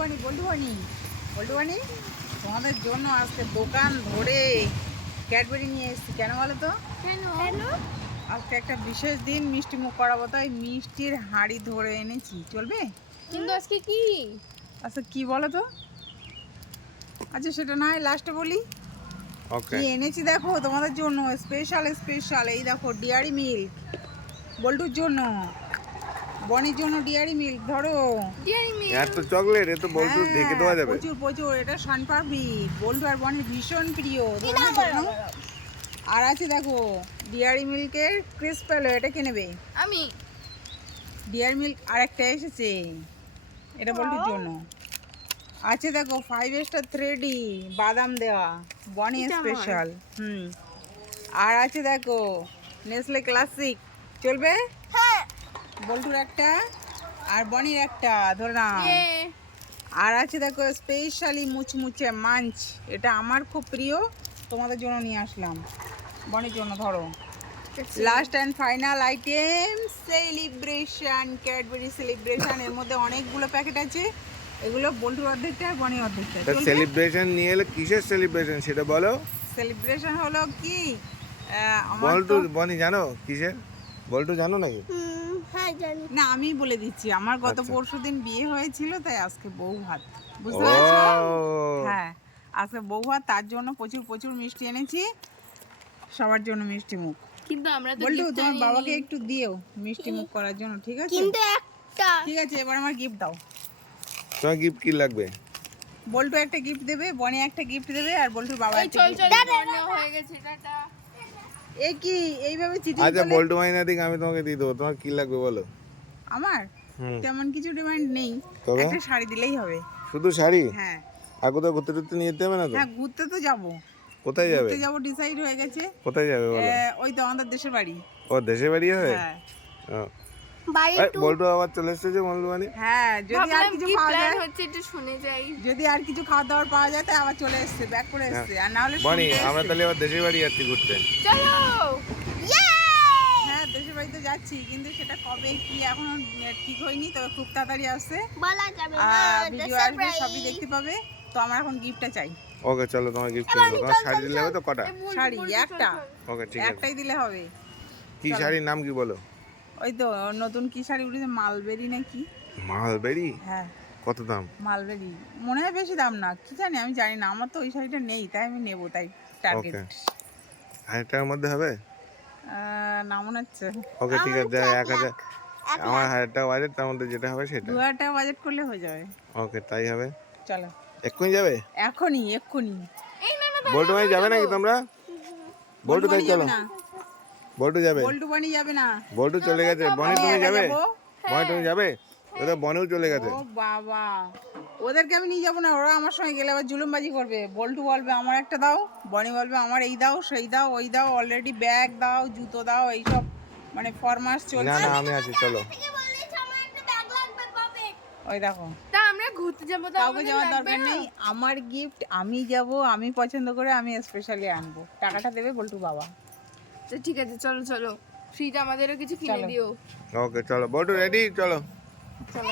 বানি বল্টু বানি তোমাদের জন্য আজকে দোকান ধরে ক্যাডবেরি নিয়ে এসেছি। কেন বলো তো? কেন? আজকে একটা বিশেষ দিন মিষ্টি মুখ করাবো তাই মিষ্টির হাঁড়ি ধরে এনেছি। চলবে? কিন্তু আজকে কি? আচ্ছা কি বলো তো? আচ্ছা সেটা না হয় লাস্টে বলি। ওকে কি এনেছি দেখো তোমাদের জন্য স্পেশাল স্পেশাল এই দেখো ডিয়ারি মিল্ক বল্টুর জন্য। বনির জন্য ডিয়ারি মিল্ক ধরো। ডিয়ারি মিল্ক এত চকলেট এ বলতো হ্যাঁ, দেখে দেওয়া যাবে। প্রচুর প্রচুর এটা সানপাপড়ি বল্টু আর বনির ভীষণ প্রিয়। আর আছে দেখো ডিয়ারি মিল্কের ক্রিস্পেলো এটা কে নেবে? আমি। ডিয়ারি মিল্ক আর একটা এসেছে এটা বল্টুর জন্য। আছে দেখো ফাইভ স্টার থ্রেডি বাদাম দেওয়া বনি স্পেশাল হুম। আর আছে দেখো নেসলে ক্লাসিক চলবে? হ্যাঁ বল্টুর একটা আর বনির একটা ধরে না ইয়ে। আর আছে দেখো স্পেশালি মুচমুচে মাঞ্চ এটা আমার খুব প্রিয় তোমাদের জন্য নিয়ে আসলাম। বনির জন্য ধরো। Last and final item celebration Cadbury celebration এর মধ্যে অনেকগুলো প্যাকেট আছে। এগুলো বল্টুর অর্ধেকটা আর বনির অর্ধেকটা সেলিব্রেশন নিয়ে এলে কিসের সেলিব্রেশন সেটা বলো? সেলিব্রেশন হলো কি? বলটু বনি জানো কিসের? বল্টু জানো নাকি? হ্যাঁ জানি। না আমি বলে দিচ্ছি। আমার গত আচ্ছা। পরশু দিন বিয়ে হয়েছিল তাই আজকে বউ ভাত। বুঝতে পারছ? হ্যাঁ আজকে বউ ভাত তার জন্য প্রচুর প্রচুর মিষ্টি এনেছি। সবার জন্য মিষ্টি মুখ। কিন্তু আমরা তো বল্টু gift তোমার বাবাকে একটু দিও মিষ্টি মুখ করার জন্য ঠিক আছে? একটা। ঠিক আছে এবার আমার গিফট দাও। তোমার গিফট কি লাগবে? বল্টু একটা গিফট দেবে বনি একটা গিফট দেবে আর বল্টুর বাবা একটা চল দেবে। হয়ে গেছে টাটা। এ কি এইভাবে চিঠি আচ্ছা বল্টু মাইনা দিকে আমি তোমাকে দিয়ে দেবো। তোমার কি লাগবে বলো? আমার? তেমন কিছু ডিমান্ড নেই। তবে? একটা শাড়ি দিলেই হবে। শুধু শাড়ি? হ্যাঁ। আর কোথাও ঘুরতে টুরতে নিয়ে যেতে হবে না তো? হ্যাঁ ঘুরতে তো যাব। কোথায় যাবে? ঘুরতে যাব ডিসাইড হয়ে গেছে। কোথায় যাবে বলো? ওই তো আমাদের দেশের বাড়ি। ও দেশের বাড়ি হবে হ্যাঁ। আবার চলে এসেছে মানে হ্যাঁ যদি আর কিছু কি খাওয়া যায় হচ্ছে একটু শুনে যাই। যদি আর কিছু খাওয়া দাওয়ার পাওয়া যায় তাই আবার চলে এসছে ব্যাক করে এসছে। আর না হলে বনি আমরা তাহলে আবার দেশের বাড়ি যাচ্ছি ঘুরতে। চলো! হ্যাঁ দেশের বাড়িতে যাচ্ছি কিন্তু সেটা কবে কি এখনও ঠিক হয়নি তবে খুব তাড়াতাড়ি আসছে। বলা যাবে ভিডিও আসবে সবই দেখতে পাবে। তো আমার এখন গিফটটা চাই। ওকে চলো তোমার গিফট তোমার শাড়ি দিলে হবে তো কটা? শাড়ি একটা। ওকে ঠিক আছে। একটাই দিলে হবে। কি শাড়ির নাম কি বলো? ওই তো নতুন কি শাড়ি উঠেছে? মালবেরি নাকি? মালবেরি? হ্যাঁ। কত দাম? মালবেরি। মনে হয় বেশি দাম না কি জানি আমি জানি না আমার তো ওই শাড়িটা নেই তাই আমি নেব তাই টার্গেট হাজার টাকার মধ্যে হবে? না মনে হচ্ছে। ওকে ঠিক আছে এক হাজার আমার হাজার টাকা বাজেট তার মধ্যে যেটা হবে সেটা। দু হাজার টাকা বাজেট করলে হয়ে যাবে। ওকে তাই হবে? চলো। এক্ষুনি যাবে? এখনই এক্ষুনি। বল্টু ভাই যাবে নাকি তোমরা? বল্টু বানি চলো যাবে না। বল্টু যাবে? বল্টু বানি যাবে না। বল্টু চলে গেছে। বনি তুমি যাবে? বনি তুমি যাবে? ও তো বনেও চলে গেছে। ও বাবা। ওদেরকে আমি নিয়ে যাব না ওরা আমার সঙ্গে গেলে আবার জুলুমবাজি করবে। বল্টু বলবে আমার একটা দাও। বনি বলবে আমার এই দাও সেই দাও ওই দাও অলরেডি ব্যাগ দাও জুতো দাও এইসব মানে ফরমাস না চলছে। না আমি আছি চলো। ওই দেখো। তা আমরা ঘুরতে যাব তো কাউকে যাওয়ার দরকার নেই। আমার গিফট আমি যাব আমি পছন্দ করে আমি স্পেশালি আনব। টাকাটা দেবে বল্টু বাবা। তো ঠিক আছে চলো চলো। ফ্রিজ আমাদেরও কিছু কিনে দিও। ওকে চলো। বটু রেডি চলো। চলো।